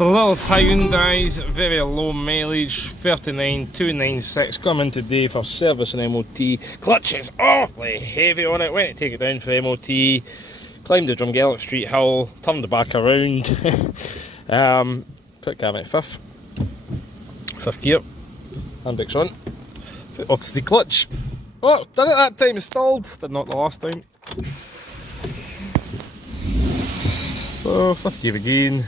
So that Hyundai's very low mileage, 39296, coming today for service and MOT. Clutch is awfully heavy on it. Went to take it down for MOT, climbed the Drumgellic Street hill, turned the back around, put cam at fifth gear, handbrakes on, put off the clutch. Oh, did it that time, stalled, did not the last time. So fifth gear again.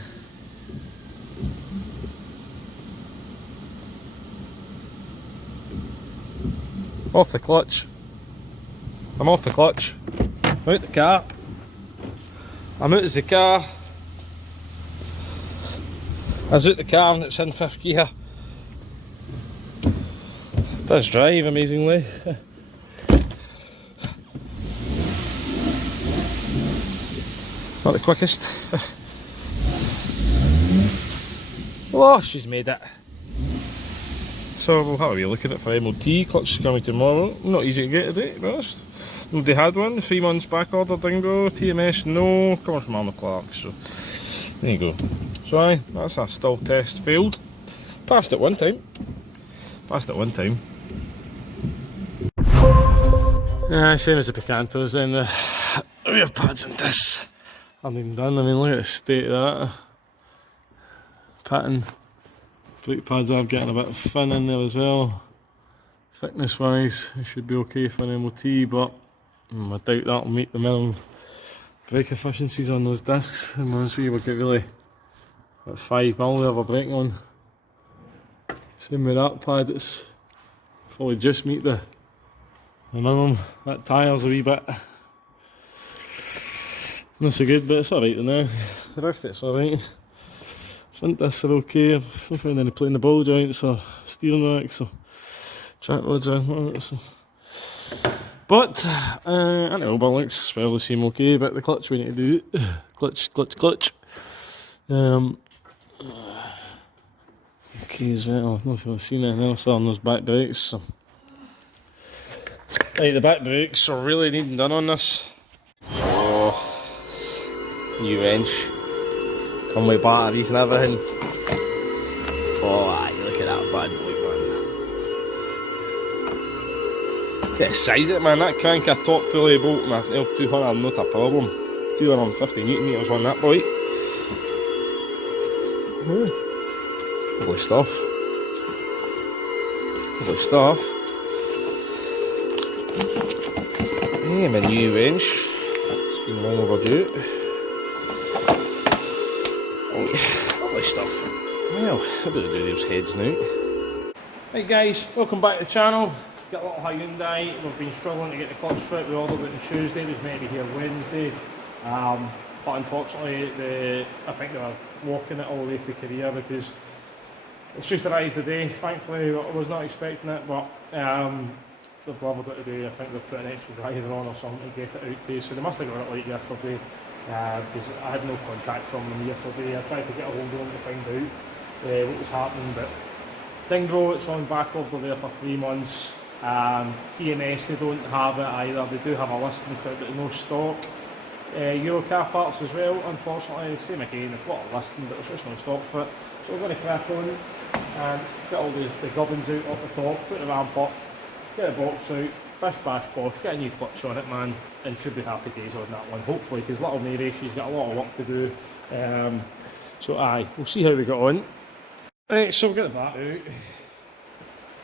Off the clutch. I'm off the clutch. I'm out the car. I'm out of the car. I was out the car and it's in fifth gear. It does drive amazingly. Not the quickest. Oh, she's made it. So we'll have a wee look at it for MOT. Clutch is coming tomorrow. Not easy to get today, to be honest. Nobody had one. 3 months back order dingo. TMS no. Coming from Arnold Clark. So there you go. So aye, that's a still test failed. Passed it one time. Same as the Picantos and the rear pads and this. Haven't even done. I mean, look at the state of that. Pattern. Brake pads are getting a bit thin in there as well. Thickness wise, it should be okay for an MOT, but I doubt that'll meet the minimum brake efficiencies on those discs. I'm honest with you, we'll get really about 5mm there of a brake on. Same with that pad, it's probably just meet the minimum. That tyre's a wee bit not so good, but it's alright now. The rest of it's alright. Front discs are okay. I've not found any playing the ball joints or steering racks or track rods or anything like that. So. But anti-oil looks well the same okay, but the clutch we need to do. Clutch. Okay as well, I've not really seen anything else on those back brakes. So. Right, the back brakes are really needing done on this. Oh, new wrench. Come with batteries and everything. Oh, aye, look at that bad boy, man. Look at the size of it, man. That crank a top pulley bolt and a L200, not a problem. 250 newton meters on that boy. Lovely stuff. Hey, my new wrench. It's been long overdue. Oh yeah, lovely stuff. Well, I better do those heads now. Right guys, welcome back to the channel. Got a little Hyundai. We've been struggling to get the clutch fit. We ordered it on Tuesday. It was meant to be here Wednesday. But unfortunately, I think they were walking it all the way through Korea because it's just arrived today. Thankfully, I was not expecting it, but they've delivered it today. I think they've put an extra driver on or something to get it out to. So they must have got it late yesterday. Because I had no contact from them yesterday. I tried to get a hold of them to find out what was happening, but Dingo, it's on back order there for 3 months. TMS, they don't have it either. They do have a listing for it, but no stock. Eurocar parts as well, unfortunately, same again, they've got a listing, but there's just no stock for it. So we're going to crack on and get all the gubbins out up the top, put the ramp up, get the box out, biff bash bosh, get a new clutch on it, man, and should be happy days on that one, hopefully, because little Mary, she's got a lot of work to do. So aye, we'll see how we get on. Right, so we'll get the back out.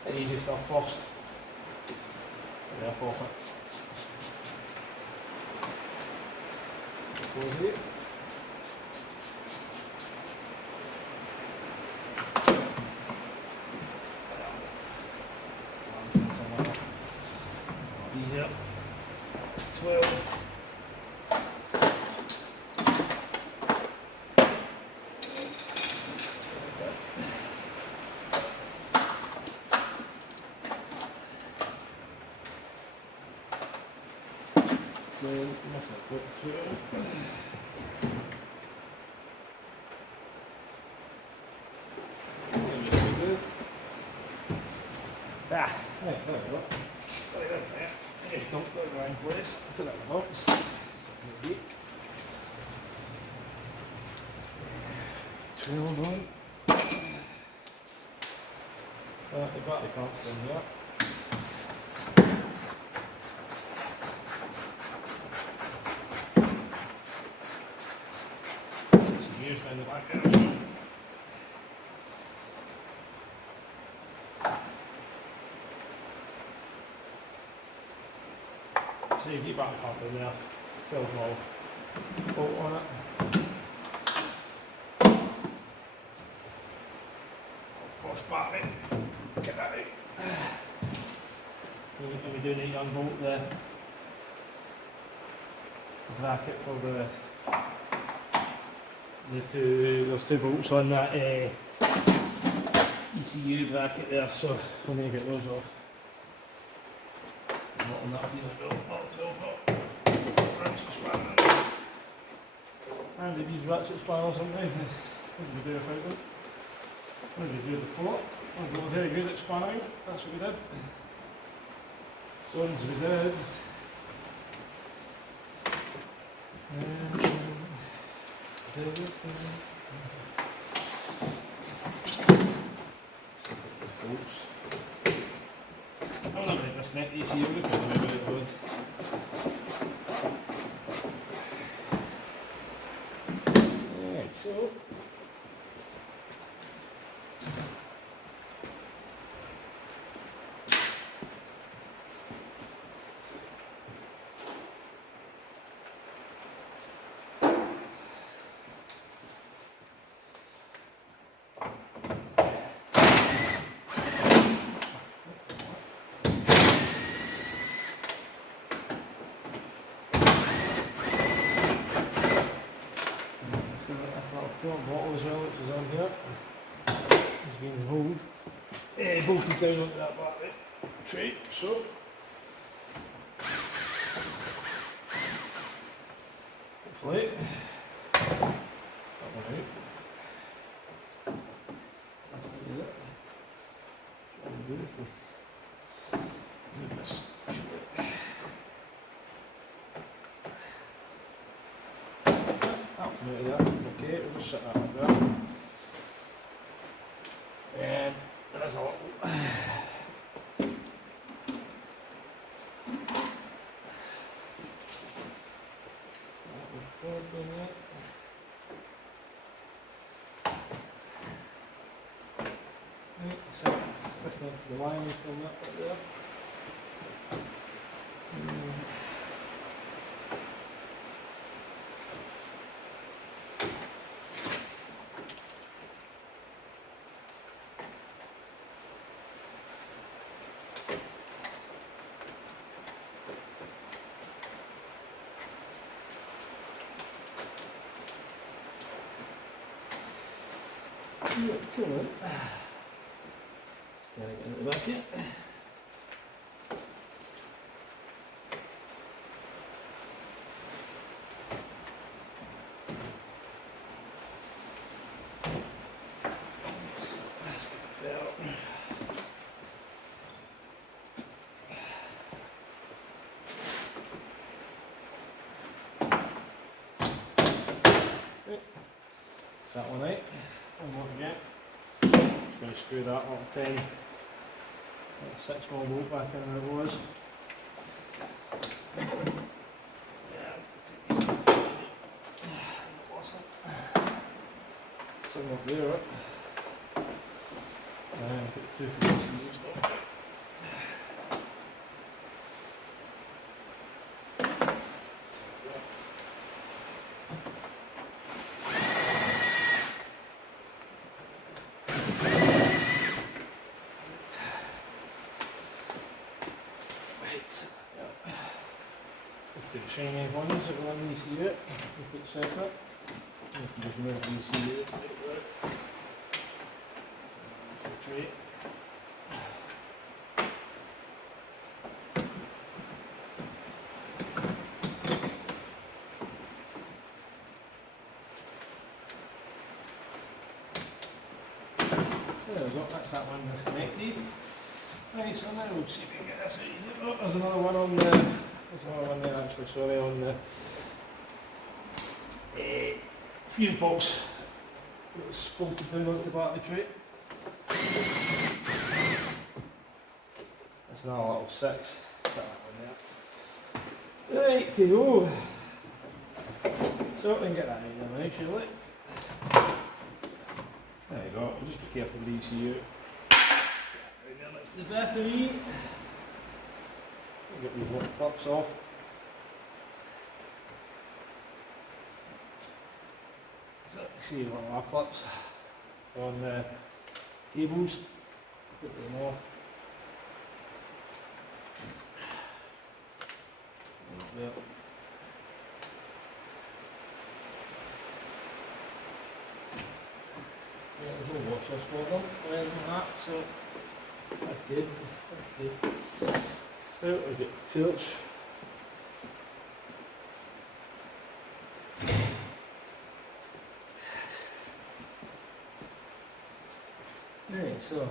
The easy stuff first. Off it. Close it. Easier. 12. Ah, there we go. Put it in there. Just dumped it in the wrong place. Put it in the box. hold on. The battery can't fit in there. Some gears down the back there. So you keep back up in there, 12 volt bolt on it. Cross battery, get that out. And we do need to unbolt the bracket for the two, there's two bolts on that ECU bracket there, so we're going to get those off. Not on that either, not 12 volt. Ratchet spanner. And these ratchet spanners, aren't they? What did we do without them? What did we do before? We were very good at spanning, that's what we did. Sons we did. I'm not going to disconnect these here, we're going to move it road. Right, so bottle as well, which is on here, is being bolted down onto that battery tray, so hopefully that one out. That's what we do. What we do if we move this. Out of that. Okay, we'll just set that like that. And there is a little right, so disconnect the lines from that right there. Come on. Gotta get into the bucket. Basket belt. Is that one out? One more again. Just going to screw that little 10, 6mm bolt back in where it was. Something up there, right? And put the two for this and use them. The shiny ones that were on these here, if it's separate. You can just move these here like that. Tray. There we go, that's that one disconnected. Right, so now we'll see if we can get this out here. Oh, there's another one on the there's another one there actually, sorry, on the fuse box. It's bolted down onto the battery tray. That's another little 6. Put that one there. Right, to go. So we can get that out there, actually. There you go. Just be careful with the ECU. Right there, that's the battery. We'll get these little clips off. So see one of our clips on the cables. Put them off. There. Yeah, there's no washers for them or anything like that, so that's good. That's good. So we get the torch. Right, so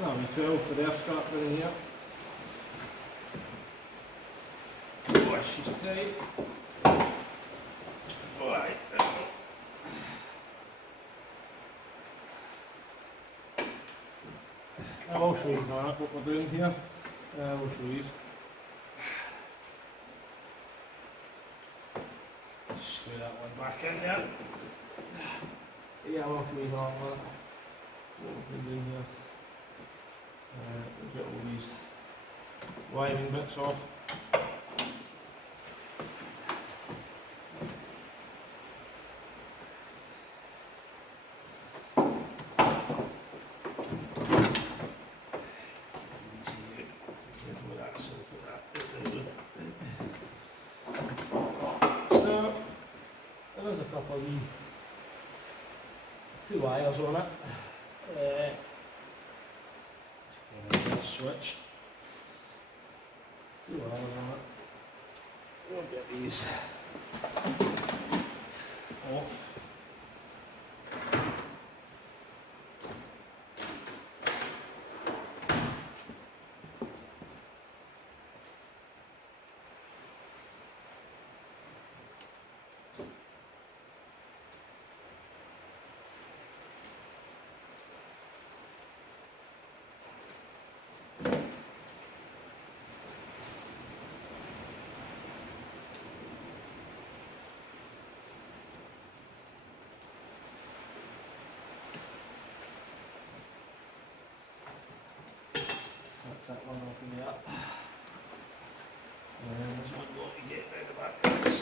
no, I'm 12 for their strap down here. Oh, she's tight. Alright. I will show you that, what we're doing here. We'll show you. Screw that one back in there. Yeah, I will show you that one. What we're doing here. We'll get all these wiring bits off. So there is a couple of wee, there's 2 wires on it. Switch. 2 wires on it. We'll get these off. That's that one open there. And there's one more to get down the back of this.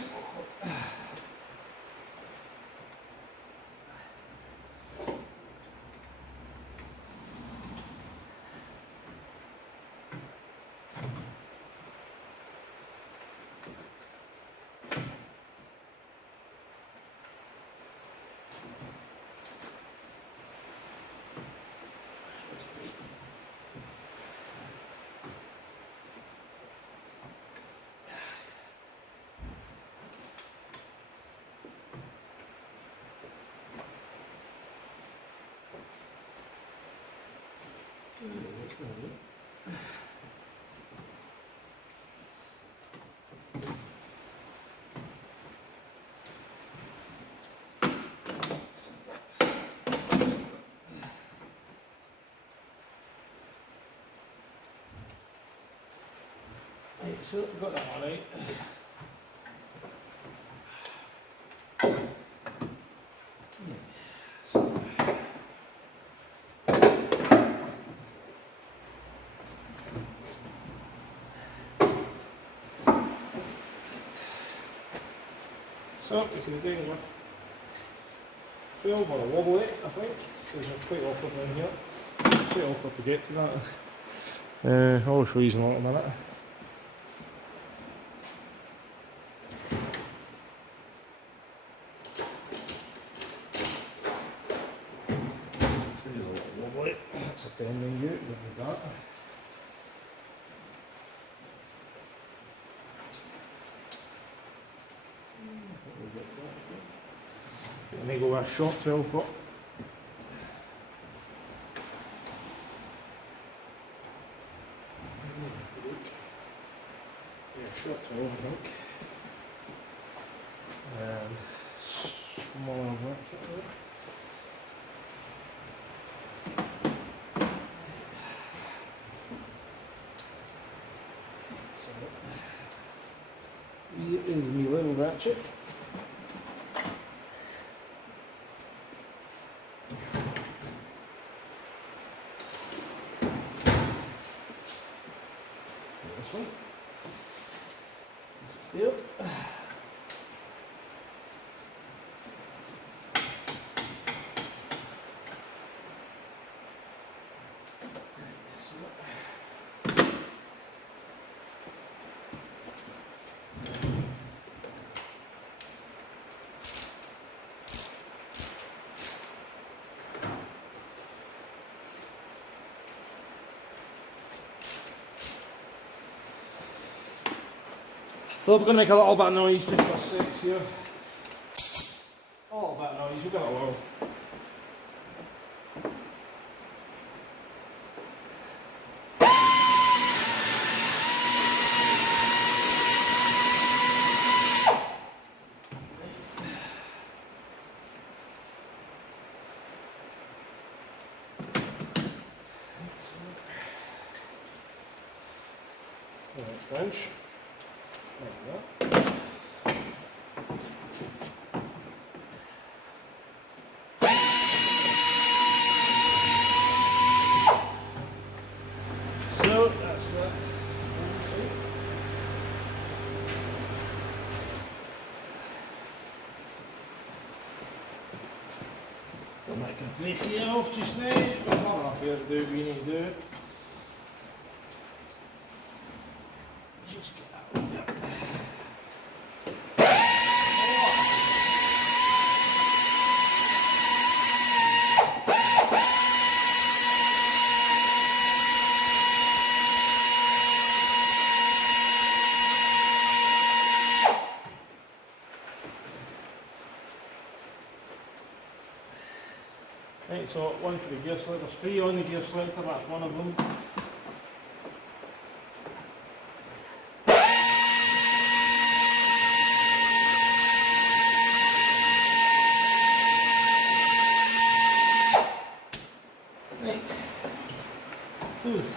Right, so we've got that one right. So we can do with 12 or a wobble 8, I think, because it's quite awkward down here. It's quite awkward to get to that. I'll show you in a little minute. i10 you, look at that. I may go with a short 12 but yeah, short 12 I think. And smaller work. Here is my little ratchet. This one. This is there. So we're going to make a little bit of noise just for sex here. A little bit of noise, we'll give it a whirl. Wrench. There we go. So that's that. Don't make a place here off just now. We'll have enough here to do what we need to do. Just get that one down. Right, so one for the gear selector. There's 3 on the gear selector, that's one of them. Right, those.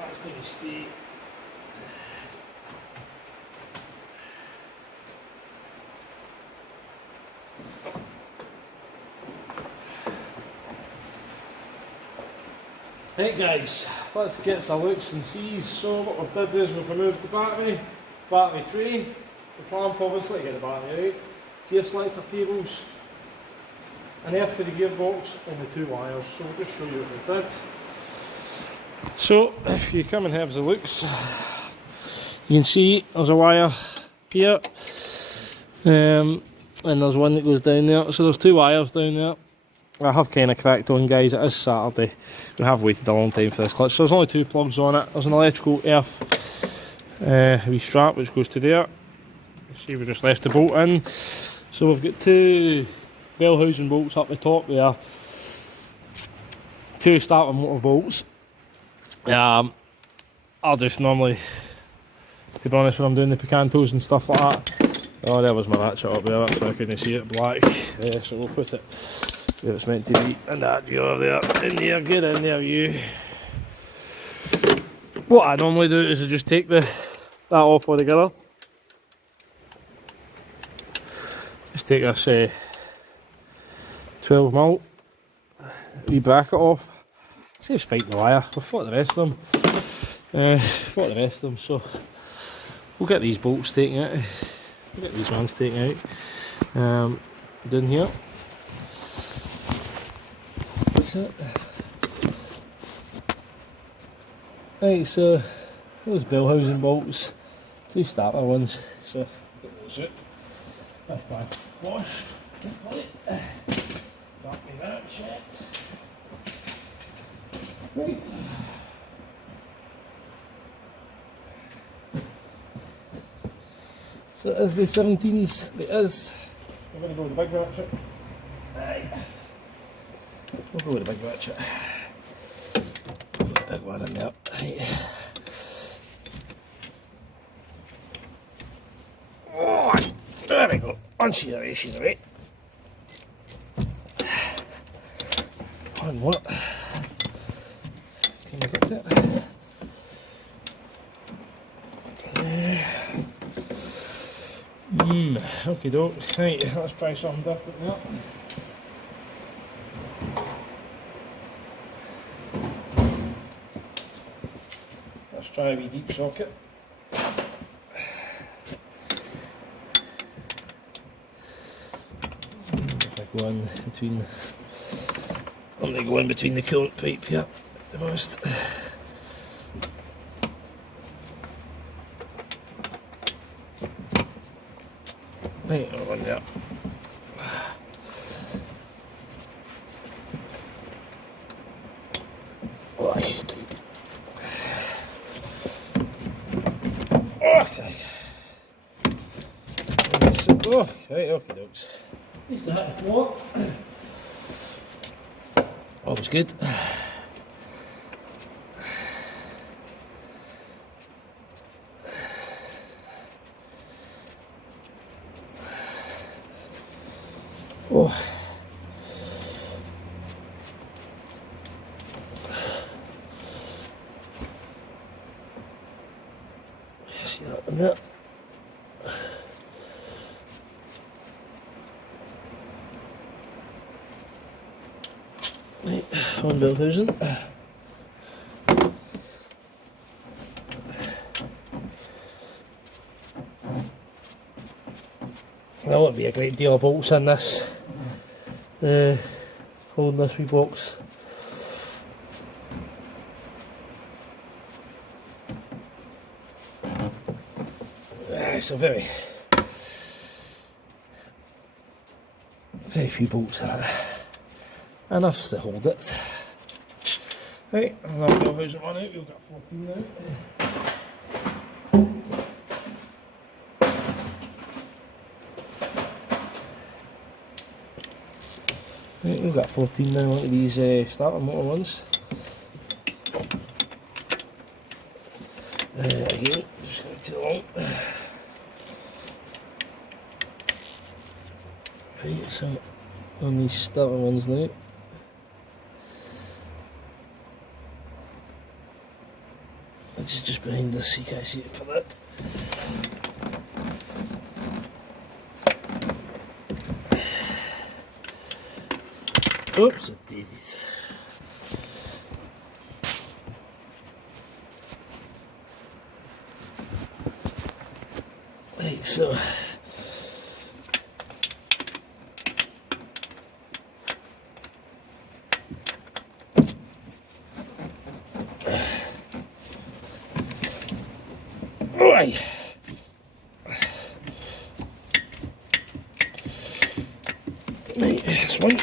That's going to stay. Right guys, let's get some looks and sees. So what we've did is we've removed the battery tray, the clamp obviously to get the battery out, gear selector cables, an earth for the gearbox and the 2 wires. So we'll just show you what we did. So if you come and have the looks, you can see there's a wire here, and there's one that goes down there. So there's 2 wires down there. I have kind of cracked on, guys. It is Saturday. We have waited a long time for this clutch. So there's only 2 plugs on it. There's an electrical earth wee strap which goes to there. You see we just left the bolt in. So we've got 2 bell housing bolts up the top there. 2 starter motor bolts. I'll just normally, to be honest, when I'm doing the picantos and stuff like that. Oh, there was my ratchet up there. That's why I couldn't see it black. So we'll put it where it's meant to be, and that gear there, in there, get in there you. What I normally do is I just take that off altogether. Just take this 12mm wee bracket off. Saves fighting the wire. We've fought the rest of them. So we'll get these bolts taken out. We'll get these ones taken out. Down here. That's it. Right, so those bell housing bolts, 2 starter ones, so get those out. That's my wash, hopefully. Got me that checked. Right. So as the 17s, it is. We're going to go with the big ratchet. Aye. We'll go with the big ratchet. Put the big one in there. Right. Oh, there we go. On she's away, she's away. On what? Can I get it? Okay doke. Right, let's try something different now. Let's try a wee deep socket. If I go in between, I'm going to go in between the coolant pipe here the most. Right, I'll run there. Oh, I should do. Okay. Oh, right, okay, dokes. At least I hit the floor. Always good. Oh. See that in there? Right, on Bellhausen. There won't be a great deal of bolts in this, holding this wee box. So very few bolts in it. Enough to hold it. Right, and I'll go how's it run out, we've got 14 now. Right, we've got 14 now onto these starter motor ones. Again, just going too long. Right, so on these starter ones now. This is just behind this, you can't see it for that. Oops, it did it. Right, so right. Right, this one.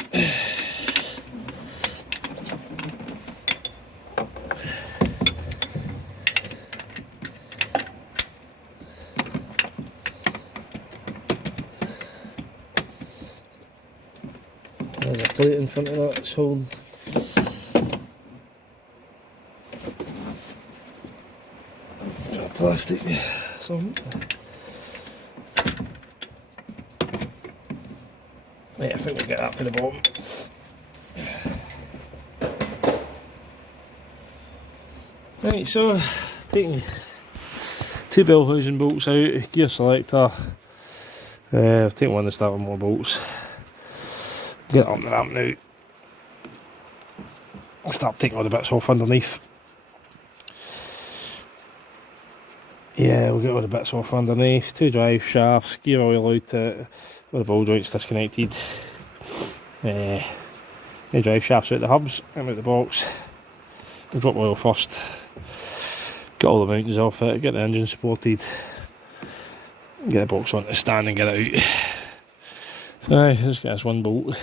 There's a plate in front of that that's holding. Plastic, something. Right, I think we'll get that for the bottom. Right, so taking 2 Bellhausen bolts out, gear selector. I've taken one of the starter more bolts. Get it on the ramp now. I'll start taking all the bits off underneath. Yeah, we'll get all the bits off underneath. 2 drive shafts, gear oil out it, all the ball joints disconnected. The drive shafts out the hubs and out the box. We'll drop oil first. Get all the mountains off it, get the engine supported, get the box on the stand and get it out. So let's get this one bolt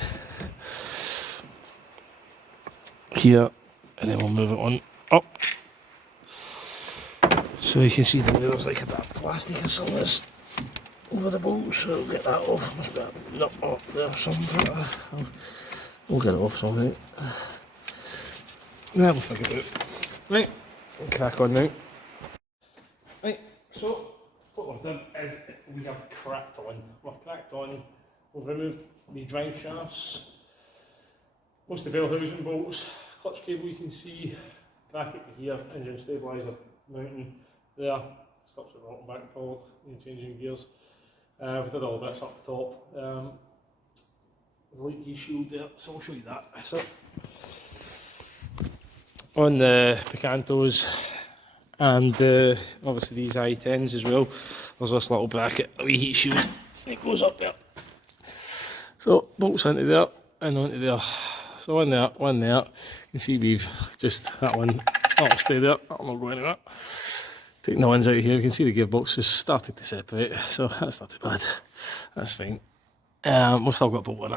here, and then we'll move it on up. So you can see down there there's like a bit of plastic or something over the bolt, so we'll get that off. Must be a nut up there somewhere. We'll get it off somehow. We'll figure it out. Right, we'll crack on now. Right, so what we've done is we have cracked on. We've removed the drive shafts, most of the bell housing bolts, clutch cable you can see, bracket here, engine stabiliser mounting there, stops it rocking back and forward when you're changing gears. We did all the bits up the top. There's a leak shield there, so I'll show you that. So, on the Picantos and obviously these i10s as well, there's this little bracket, a wee heat shield, it goes up there. So bolts into there and onto there. So one there, you can see we've just, that'll stay there, that'll not go anywhere. Taking the ones out here, you can see the gearbox has started to separate, so that's not too bad, that's fine. We've still got a bolt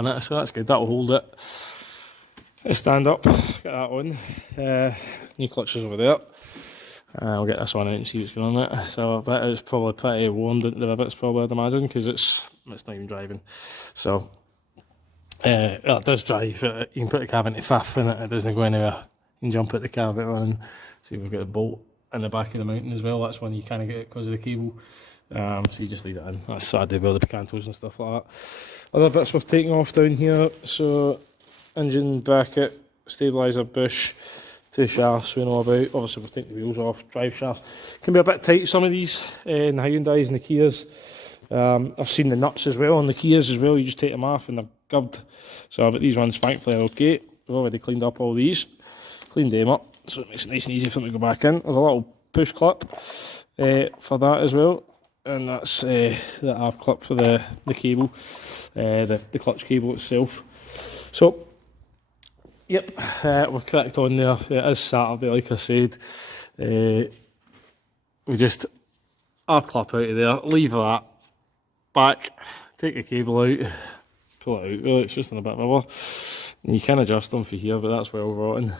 in it, so that's good, that'll hold it. Let's stand up, get that on, new clutches over there. I'll get this one out and see what's going on there. So I bet it's probably pretty worn into the rivets, probably, I'd imagine, because it's not even driving. So it does drive, you can put a cab into faff in it, it doesn't go anywhere. You can jump at the cab on and see we've got a bolt in the back of the mountain as well. That's one you kind of get it because of the cable. So you just leave it in. That's what I do with all the Picantos and stuff like that. Other bits we've taken off down here, so engine bracket, stabiliser bush, 2 shafts we know about. Obviously we've taken the wheels off, drive shafts. Can be a bit tight, some of these, in the Hyundais and the Kias. I've seen the nuts as well on the Kias as well, you just take them off and they're gubbed. So, but these ones thankfully are okay. We've already cleaned up all these, cleaned them up, so it makes it nice and easy for them to go back in. There's a little push clip for that as well, and that's the arc clip for the cable, the clutch cable itself. So, yep, we've cracked on there. It is Saturday, like I said. We just arc clip out of there, leave that back, take the cable out, pull it out. Really, it's just in a bit of a war. You can adjust them for here, but that's well rotten.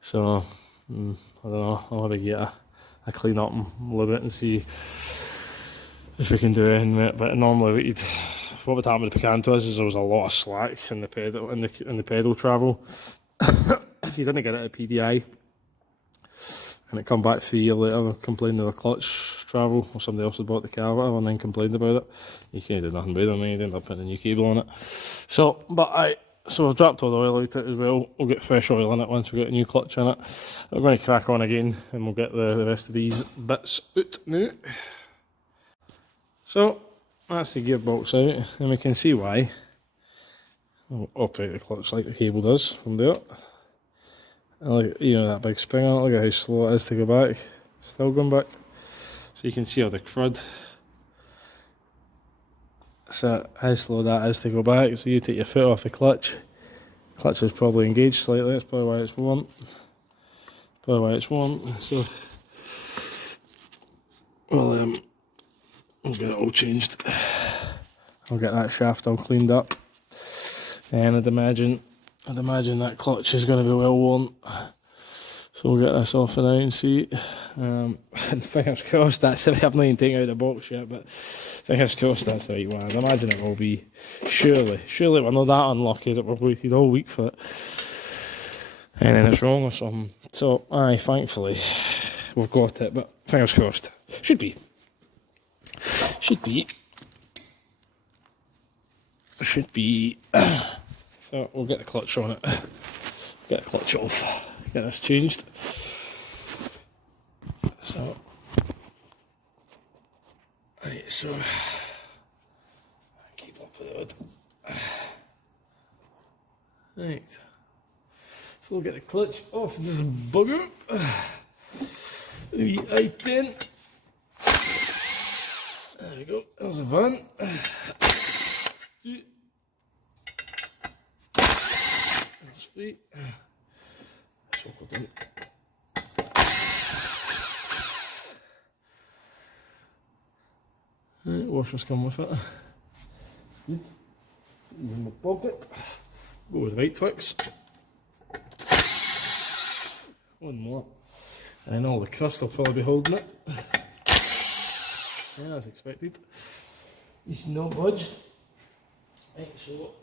So, I don't know, I'll have to get a clean up and lube it and see if we can do anything with it. But normally what would happen with the Picantos is there was a lot of slack in the pedal in the pedal travel. If you didn't get it at PDI and it come back 3 years later and complained of a clutch travel, or somebody else had bought the car or whatever and then complained about it, you can't do nothing with it. I mean, you end up putting a new cable on it. So, so I've dropped all the oil out it as well. We'll get fresh oil in it once we get a new clutch in it. We're going to crack on again and we'll get the rest of these bits out now. So that's the gearbox out and we can see why. I'll operate the clutch like the cable does from there. And look, you know, that big spring on it, look at how slow it is to go back. Still going back. So you can see all the crud. So how slow that is to go back. So you take your foot off the clutch. Clutch is probably engaged slightly, that's probably why it's warm. So we'll get it all changed. I'll get that shaft all cleaned up. And I'd imagine that clutch is going to be well worn. So we'll get this off and out and see. And fingers crossed that's it. I've not even taken out the box yet, but fingers crossed that's the right one. I'd imagine it will be. Surely we're not that unlucky that we've waited all week for it. And then it's wrong or something. So, thankfully we've got it, but fingers crossed. Should be. So we'll get the clutch on it. Get the clutch off. Get this changed. So, right, so keep up with it. Right, so we'll get the clutch off this bugger. The i10. There we go. There's a van. There's feet. Right, washers come with it. It's good. In my pocket. Go with the right Twix. One more. And then all the crust will probably be holding it. Yeah, as expected. He's not budged. Right, so we'll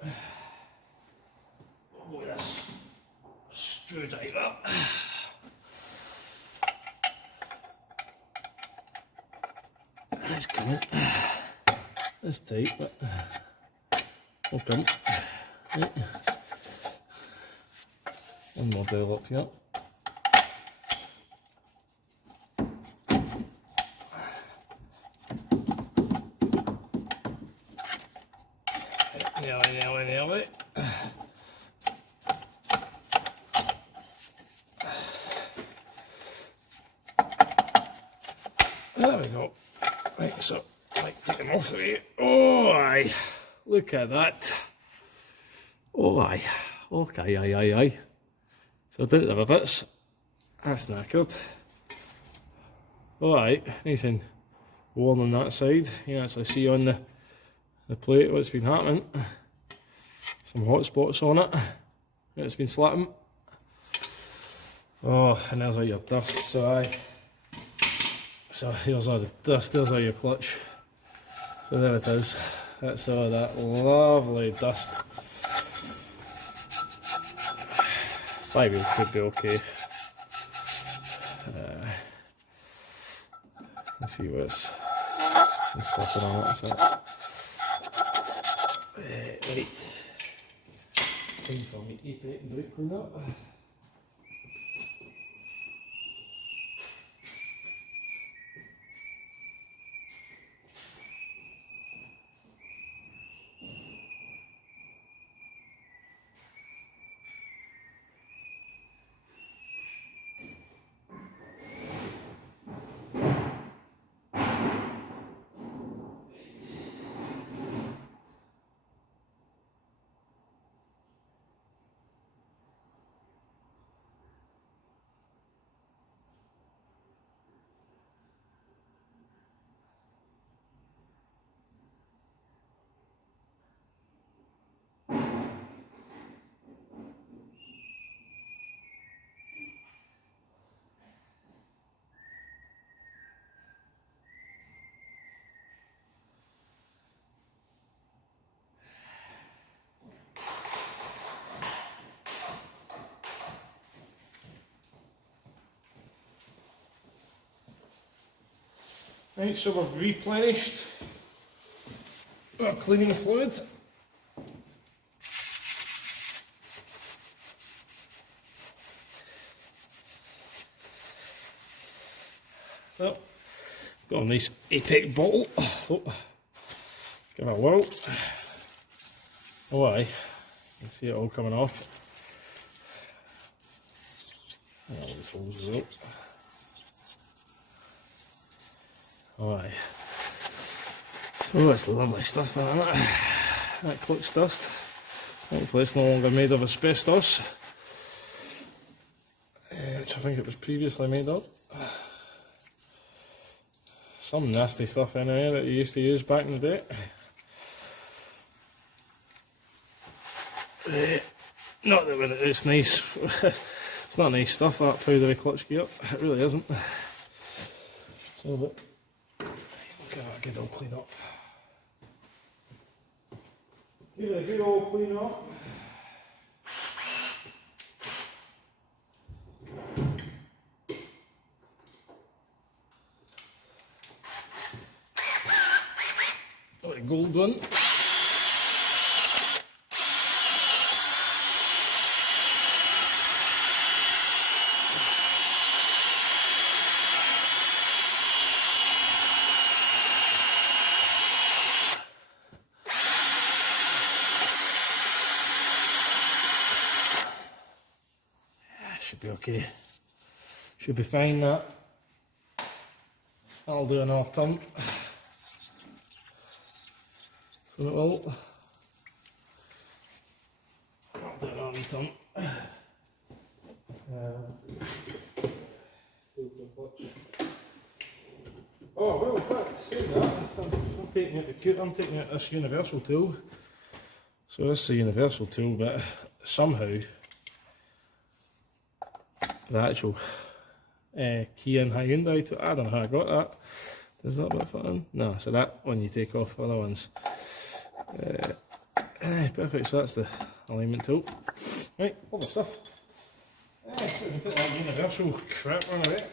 go with this screwdriver. It's coming. It's tight, but will come. Right. One more dowel up here. Nearly. There we go. Right, so I like to take them off of here. Oh, aye. Look at that. Oh, aye. Okay, aye. So down to the rivets. That's knackered. Alright, nice and worn on that side. You can actually see on the plate what's been happening. Some hot spots on it. It's been slapping. Oh, and there's all your dust, so aye. So here's all the dust, there's all your clutch. So there it is. That's all that lovely dust. Flywheel could be okay. Let's see what's slipping on it. So. Right. Time for me to eat and brake clean up. Right, so we've replenished our cleaning fluid. So, got a nice Apex bottle. Oh, give it a whirl. Oh aye, you can see it all coming off. Oh, this holes as well. Oh aye. So that's lovely stuff, isn't it? That clutch dust. Hopefully it's no longer made of asbestos, which I think it was previously made of. Some nasty stuff in there that you used to use back in the day. Not that it's nice. It's not nice stuff, that powdery clutch gear. It really isn't. So, but give it a good old clean up. Give it a good old clean up. Got a gold one. Should be okay. Should be fine, that. I'll do another turn. So it will. I'll do another turn. Oh, well, in fact, saying that, taking out this universal tool. So this is the universal tool bit. Somehow the actual key in Hyundai tool, I don't know how I got that. Does that bit fit in? No, so that one you take off, other ones. Perfect, so that's the alignment tool. Right, all the stuff. So we can put that universal crap on a bit.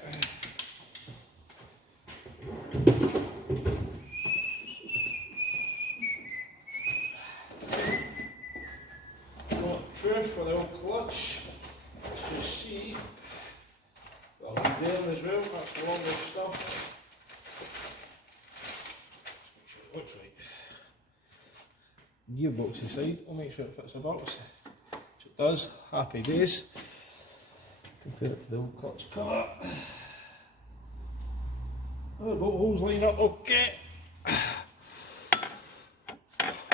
Truth for the old clutch. Let's just see. Got a little bearing as well, that's the longest stuff. Make sure it looks right. Gearbox inside, I'll make sure it fits the box. Which it does, happy days. Compare it to the old clutch cover. Oh, the bolt holes line up okay.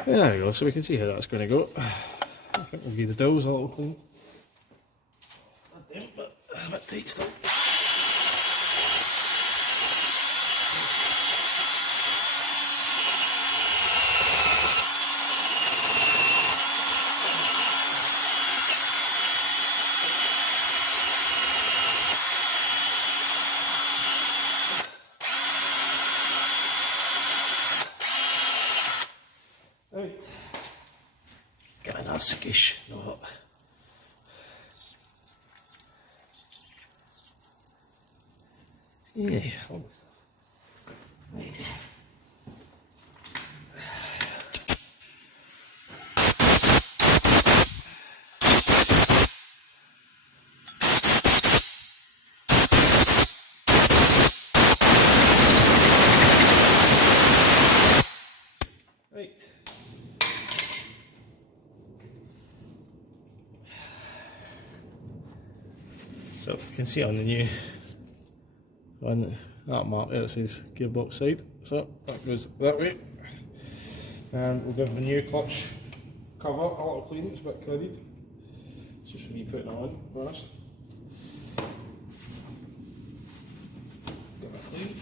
There we go, so we can see how that's going to go. I think we'll give the dowels a little clean. But it's a bit tight still. Right. Get an askish knot. Yeah, all this stuff. Right. Right. So you can see on the new on that mark there it says gearbox side, so that goes that way. And we'll give the new clutch cover a little clean, it's a bit curried. It's just me putting it on first. Give it a clean.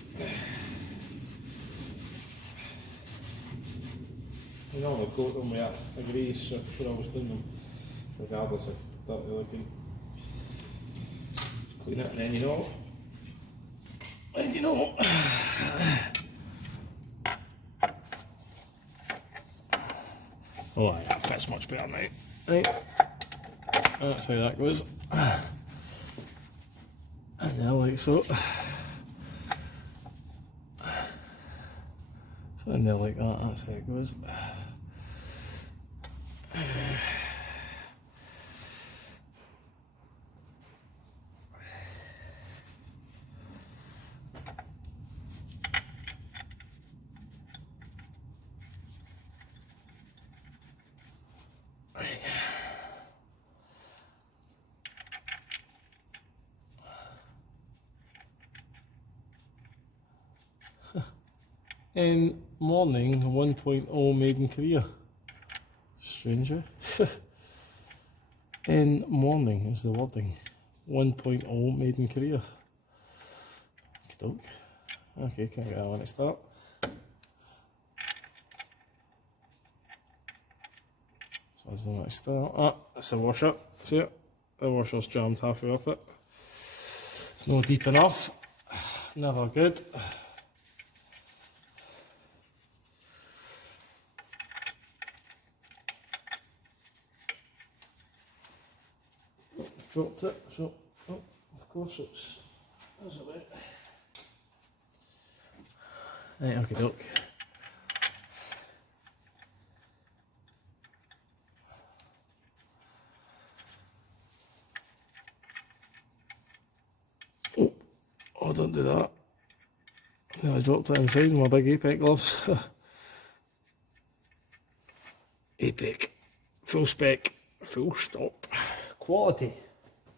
You normally coat them with a grease, so I should always clean them regardless of dirty looking. Clean it and then you know. And you know. Oh yeah, that's much better now. Right. That's how that goes. And now like so. So in there like that, that's how it goes. In morning 1.0 made in Korea. Stranger. In morning is the wording. 1.0 made in Korea. Okay, can't get that one to start. So I just don't want to start. Ah, that's the washer. See it? The washer's jammed halfway up it. It's not deep enough. Never good. Dropped it, so of course there's a bit. Right, okay, doke. Oh, don't do that. I dropped it inside my big Apex gloves. Apex, full spec, full stop, quality.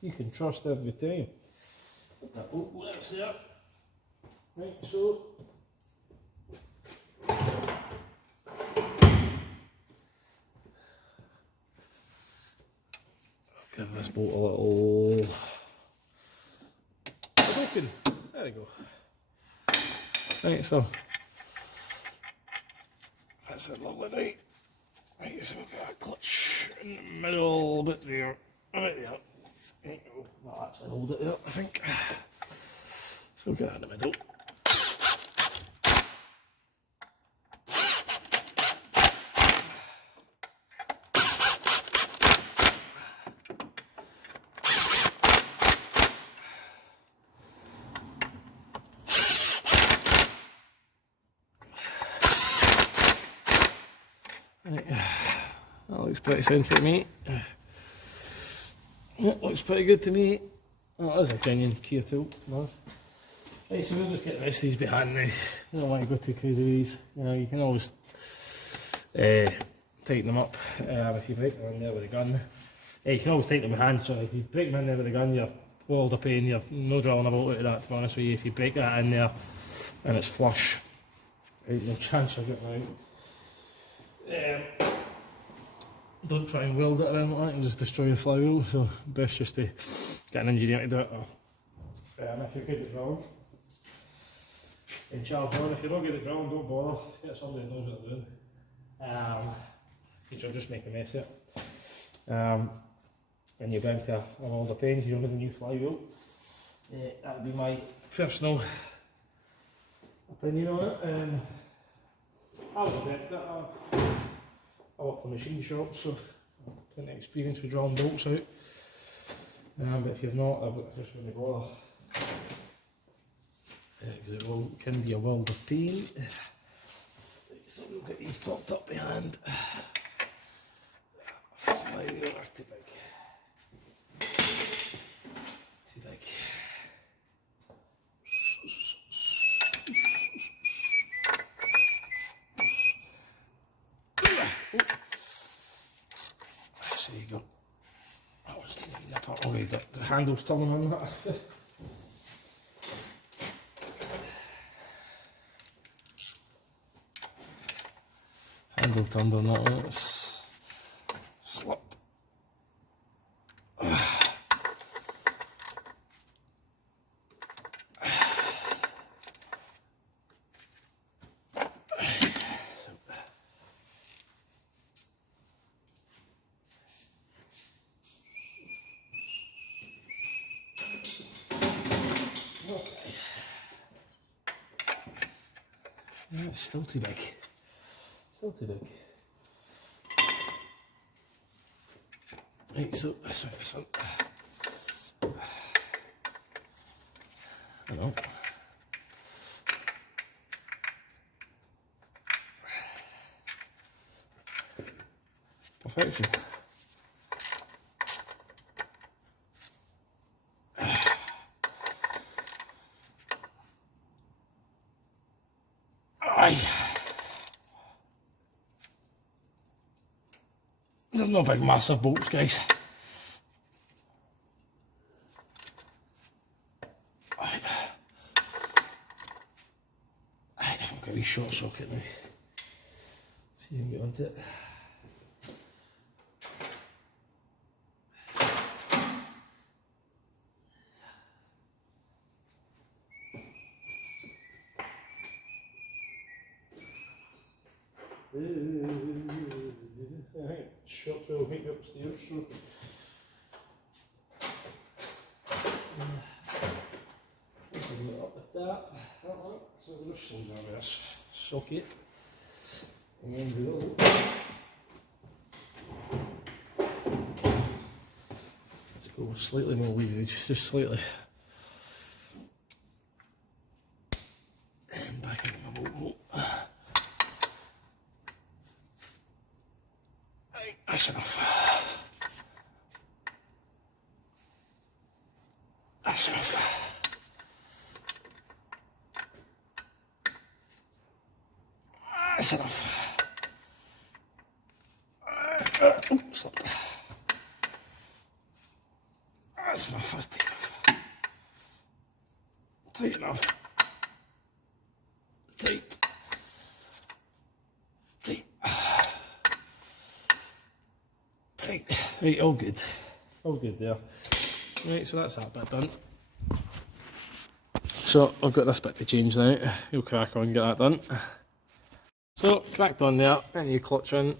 You can trust every time. Oh, that's there. Right, so give this bolt a little broken. There we go. Right, so That's it, lovely, right? Right, so we've got that clutch in the middle, a bit there, a bit there. Right, that'll actually hold it there, I think. So we've got that in the middle. Right, that looks pretty sensible to me. That looks pretty good to me. Oh, that is a genuine Kia tool. No. Right, so we'll just get the rest of these behind now. You don't want to go too crazy with these. You know, you can always tighten them up if you break them in there with a gun. You can always tighten them behind, so if you break them in there with a gun, you're world of pain. You're no drilling about out of that, to be honest with you. If you break that in there and it's flush, there's no chance of getting out. Don't try and weld it around like that and just destroy the flywheel, so best just to get an engineer to do it, or if you're good at drilling, in charge on. If you're not good at drilling, don't bother, get somebody who knows what they're doing, because you'll just make a mess of it, and you're bound to have all the pain. You don't have a new flywheel. That would be my personal opinion on it. I would bet that I work in a machine shop, so I've plenty of experience with drawing bolts out. But if you've not, I just wouldn't bother. Because it can be a world of pain. So we'll get these topped up behind. That's too big. Too big. There you go. That was the part already. The handle's turning on that. Handle turned on that one. It's slipped. Yeah, it's still too big. Still too big. Right, so sorry, this one. I know. Perfection. Aye. They're no big massive bolts, guys. Aye. Aye, I've got a wee short socket now. See if you can get onto it. Alright, short will make you upstairs, so up with that, so we'll just slow down this socket and we'll let's go with slightly more leverage, just slightly, and back into my bolt hole. That's enough. That's enough. That's enough. Oops, slipped. That's enough. That's tight enough. Tight enough. Tight. Tight. Tight. Right, all good. All good there. Right, so that's that bit done. So I've got this bit to change now. You'll crack on and get that done. So, cracked on there, a new clutch in.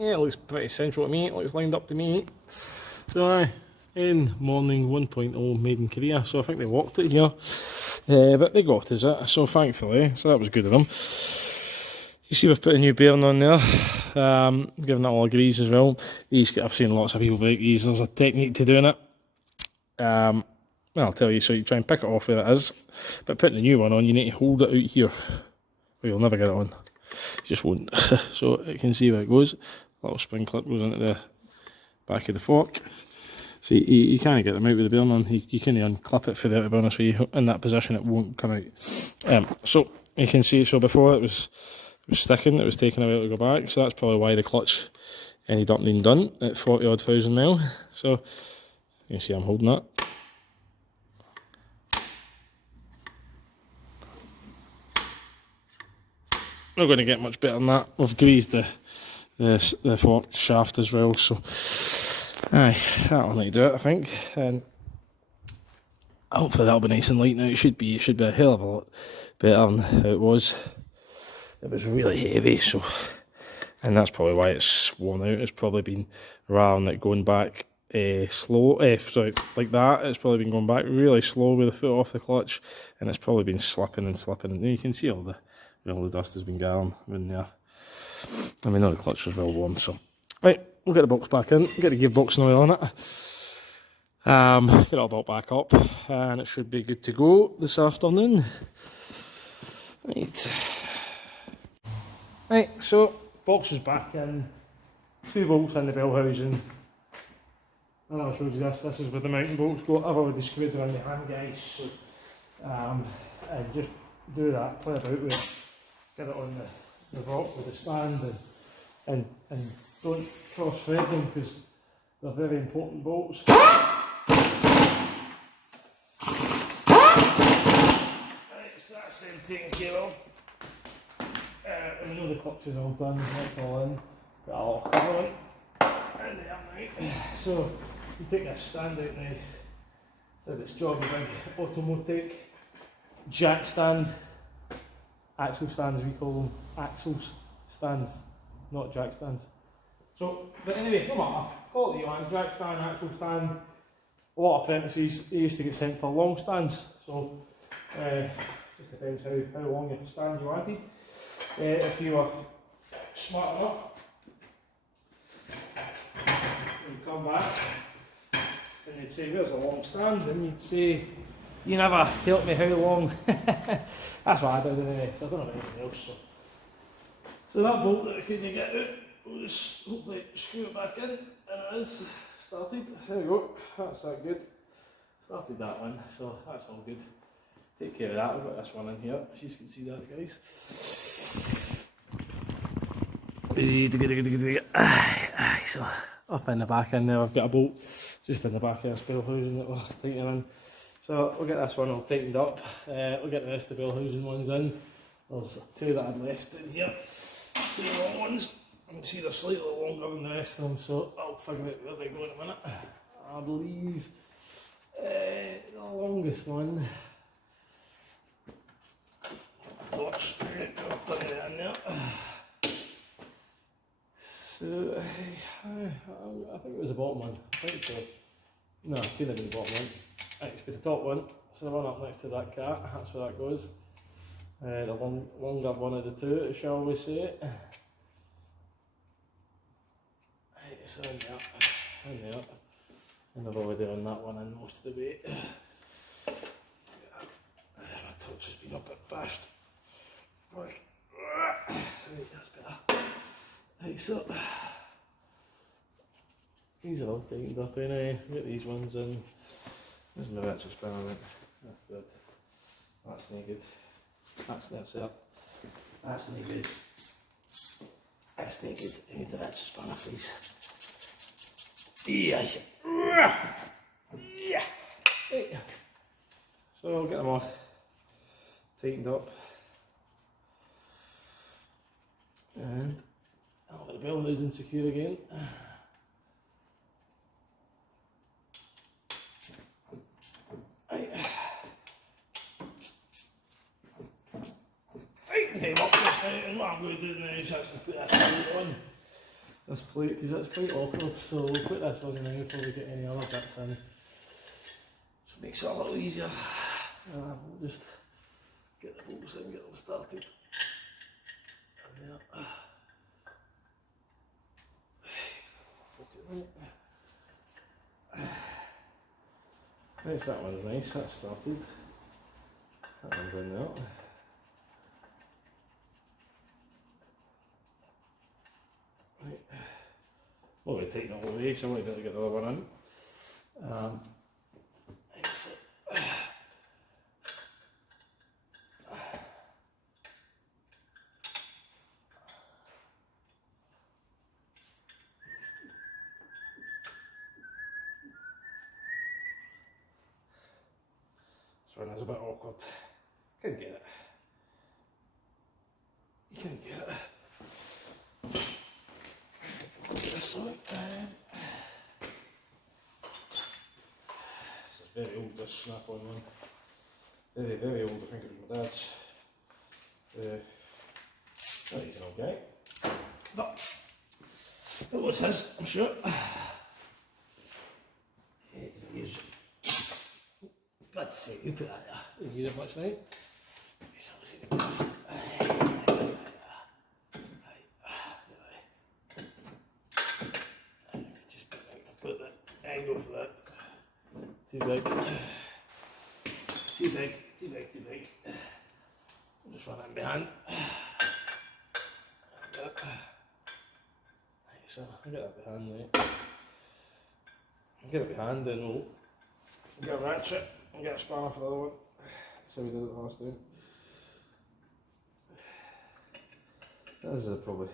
Yeah, it looks pretty central to me, it looks lined up to me. So in morning 1.0 made in Korea, so I think they walked it here. But they got us it, so thankfully, so that was good of them. You see we've put a new bearing on there, giving that all a grease as well. I've seen lots of people break these, there's a technique to doing it. Well, I'll tell you, so you try and pick it off where it is, but putting the new one on, you need to hold it out here, or you'll never get it on. You just won't. So you can see where it goes. A little spring clip goes into the back of the fork. So you can't get them out with the bearing on. You can't unclip it for there, to be honest with you. In that position, it won't come out. So you can see, so before it was sticking, it was taking a while to go back. So that's probably why the clutch ended up being done at 40 odd thousand mile. So you can see I'm holding that. Not going to get much better than that. We've greased the fork shaft as well, so aye, that'll need to do it, I think. And hopefully that'll be nice and light now. It should be a hell of a lot better than how it was. It was really heavy, so, and that's probably why it's worn out. It's probably been, rather than it going back slow, like that, it's probably been going back really slow with the foot off the clutch, and it's probably been slipping and slipping. And you can see all the dust has been gathering in there. I mean, the clutch was well worn, so. Right, we'll get the box back in, get the gearbox and oil on it. Get it all built back up, and it should be good to go this afternoon. Right, so box is back in, 2 bolts in the bell housing. And I'll show you this is where the mounting bolts go. I've already screwed around the hand guys, so and just do that, play about with it, get it on the rock with the stand, and don't cross thread them because they're very important bolts. Right, so that's them taken care of. And we know the clutch is all done, that's all in. Got a lot of cover in there now. So you take this stand out now. Did its job, a big automatic jack stand. Axle stands we call them. Axles stands, not jack stands. So, but anyway, no matter. Call it you want, jack stand, axle stand. A lot of apprentices, they used to get sent for long stands. So, just depends how long your stand you wanted. If you were smart enough, you'd come back and they'd say, where's a long stand? And you'd say, you never told me how long. That's what I did anyway, so I don't know anything else. So that bolt that we couldn't get out, we'll just hopefully screw it back in, and it is started. There we go, that's that good. Started that one, so that's all good. Take care of that, we've got this one in here, if you can see that, guys. So up in the back in there, I've got a bolt just in the back of this bell housing that we're tightening in. So we'll get this one all tightened up, we'll get the rest of the bell housing ones in. There's 2 that I'd left in here, 2 long ones. You can see they're slightly longer than the rest of them, so I'll figure out where they go in a minute. I believe the longest one, torch, put it in there. So I think it was the bottom one, I think so. No, it could have been the bottom one. It's been the top one, so the one up next to that cat, that's where that goes. The longer one of the 2, shall we say. Right, so in there. And I've already done that one in most of the way. My torch has been a bit bashed. Right, that's better. Right, so these are all tightened up anyway. Get these ones in. There's my ratchet spanner on it. That's good. That's no good. That's it. That's no good. That's no good. I need the ratchet spanner, please. Yeah. Yeah. Right. So I'll get them all tightened up. And I'll get the bell housing secure again. Tighten them up just Right, and what I'm going to do now is actually put this plate on. This plate, because it's quite awkward, so we'll put this on now before we get any other bits in. Just makes it a little easier. We'll just get the bolts in, get them started. And there. Right, so that one's nice, that's started. That one's in there. Right. Well, we're taking it all away because I want to be able to get the other one in. Excellent. This one is a bit awkward. Can't get it. You can't get it. This one. This is very old, this snap-on one. Very, very old, I think it was my dad's. That is okay. But it was his, I'm sure. It's use. God's sake, you put that there. You use it much now. It's obviously the best. Just put the angle for that. Too big. Too big, too big, too big. I'll just run it in behind. Right, so I'll get that behind now. I'll get it behind, then we'll get a ratchet and get a spanner for the other one. That's how we did it last time. This is probably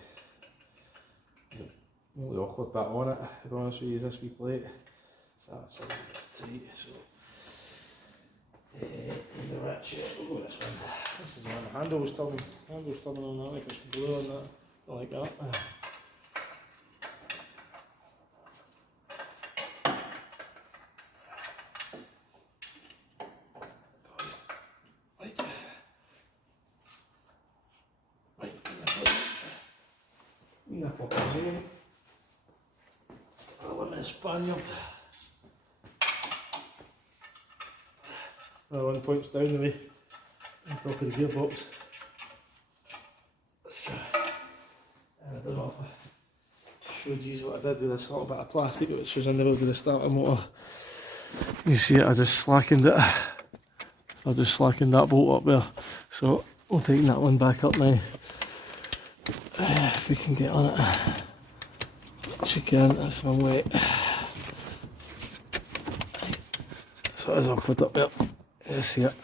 the only awkward bit on it, to be honest with you, is this wee plate. That's a little bit tight, so the ratchet, we'll go with this one. This is one, the handle's turning on that, like it's blue on that, I like that. Spaniard. That one points down the way on top of the gearbox. And I don't know if I showed you what I did with this little bit of plastic which was in the road of the starter motor. You see it, I just slackened it. I just slackened that bolt up there. So we'll take that one back up now. If we can get on it. If you can, that's my weight. So it is awkward up there. You see it.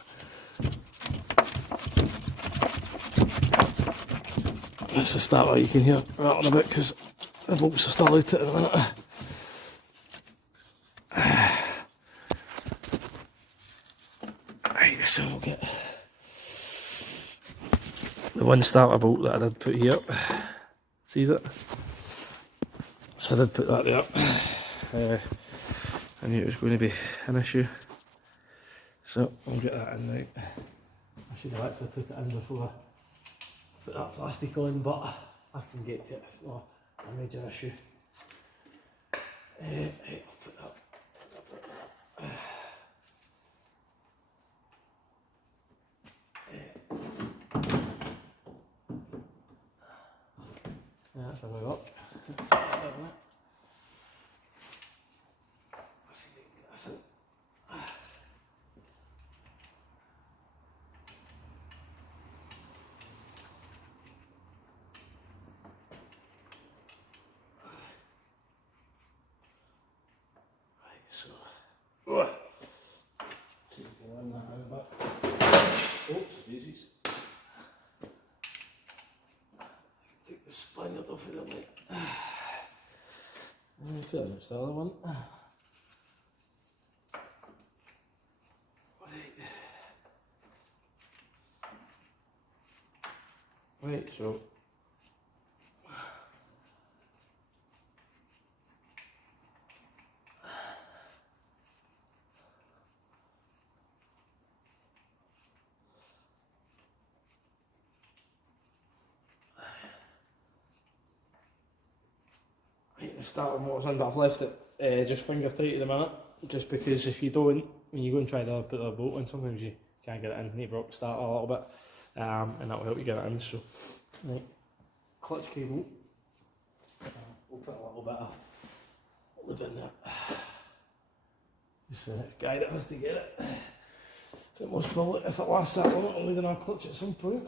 That's the starter, you can hear rattling a bit because the bolts are still out at the minute. Right, so we'll get the one starter bolt that I did put here. Sees it? So I did put that there. I knew it was going to be an issue. So I'll get that in now. I should have actually put it in before I put that plastic on, but I can get to it. It's not a major issue. I'll put that. That's the way up. That's it. So, see if we can run that out a bit. Oops, daisies. Take the Spaniard off of there, mate. And put it next to the other one. Right, so starter motor's in, but I've left it just finger tight at the minute, just because if you don't, when you go and try to put the bolt in, sometimes you can't get it in, you need to rock the starter a little bit, and that will help you get it in. So, right, clutch cable, we'll put a little bit of lube in there, just for the next guy that has to get it. So most probably, if it lasts that long, I'll need another clutch at some point.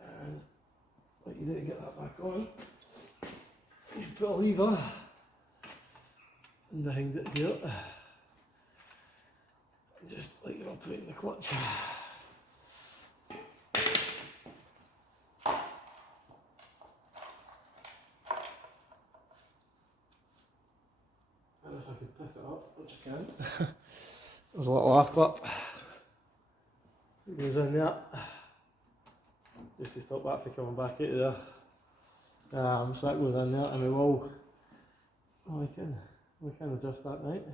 And what you do to get that back on, you should put a lever behind it here, just like you're operating the clutch. And if I could pick it up, which I can, there's a little R clip, it goes in there, just to stop that from coming back out of there. So that goes in there, and we will, we can adjust that right.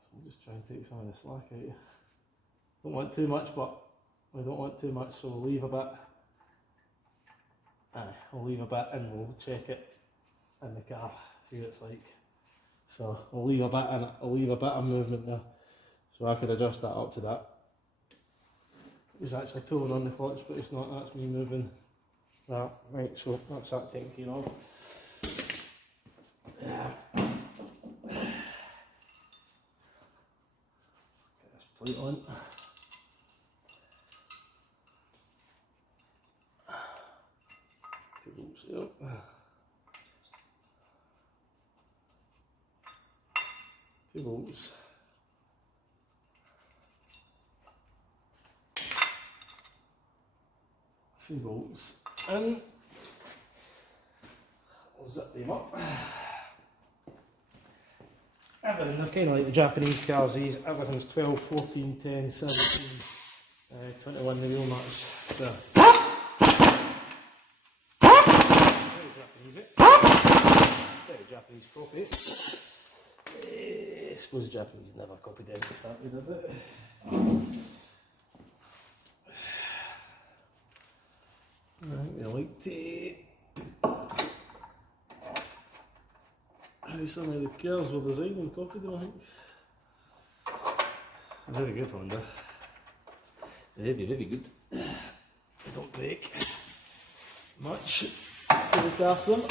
So I'm just trying to take some of the slack out of you. Don't want too much, but we don't want too much, so we'll leave a bit. We'll leave a bit and we'll check it in the car, see what it's like. So we'll leave a bit in it, I'll leave a bit of movement there. So I could adjust that up to that. He's actually pulling on the clutch, but it's not, that's me moving that. Right, so that's that taken care of. Get this plate on. Two bolts here. Two bolts. Few bolts in, I'll zip them up. Everything, they're kind of like the Japanese cars, these, everything's 12, 14, 10, 17, 21 the wheel nuts. So. Very Japanese, eh? Very Japanese copy. I suppose the Japanese never copied anything to start with, did it? Right, we like to how some of the cars were designed and copied them, I think. Very good, Honda. Very, very good. They don't break much to look after them.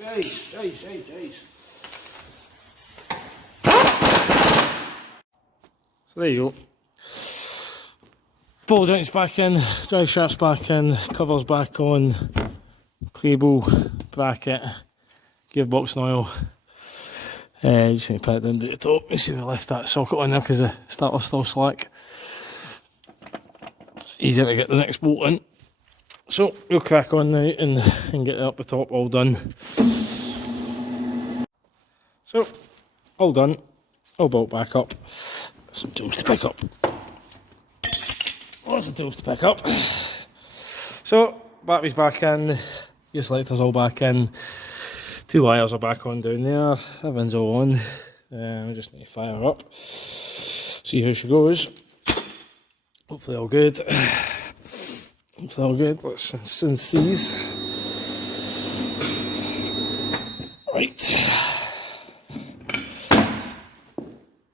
Nice. So there you go. Ball joints back in, drive shafts back in, covers back on, cable, bracket, gearbox and oil. Just need to put it down to the top. You see we left that socket on there because the starter's still slack. Easier to get the next bolt in. So we'll crack on now and get it up the top all done. So, all done, all built back up. Some tools to pick up. Lots of tools to pick up. So, battery's back in, your selector's all back in, two wires are back on down there, everything's all on. We just need to fire her up, see how she goes. Hopefully all good. Hopefully all good. Let's synth these. Right.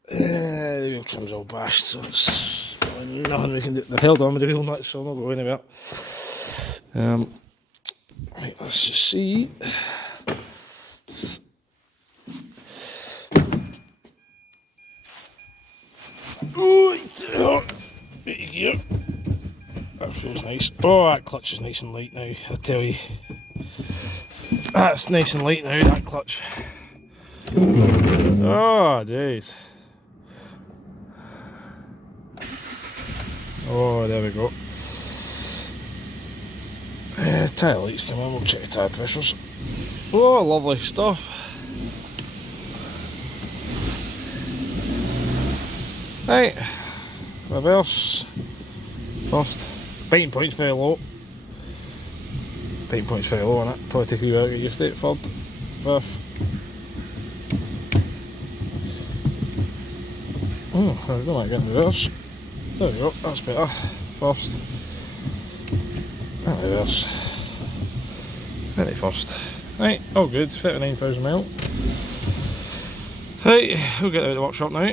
The wheel trim's all bashed, so it's nothing we can do. They're held on with the wheel nuts, so I'm not going anywhere. Right, let's just see. Right here. That feels nice. Oh, that clutch is nice and light now, I tell you. That's nice and light now, that clutch. Oh, jeez. Oh, there we go. Tyre lights come on, we'll check the tyre pressures. Oh, lovely stuff. Right, reverse. First, biting point's very low. Biting point's very low on it. Probably take a wee while to get used to it. Third, fifth. I don't like getting reverse. There we go, that's better. First. And reverse. 21st. Right, all good, 39,000 mile. Right, we'll get out of the workshop now.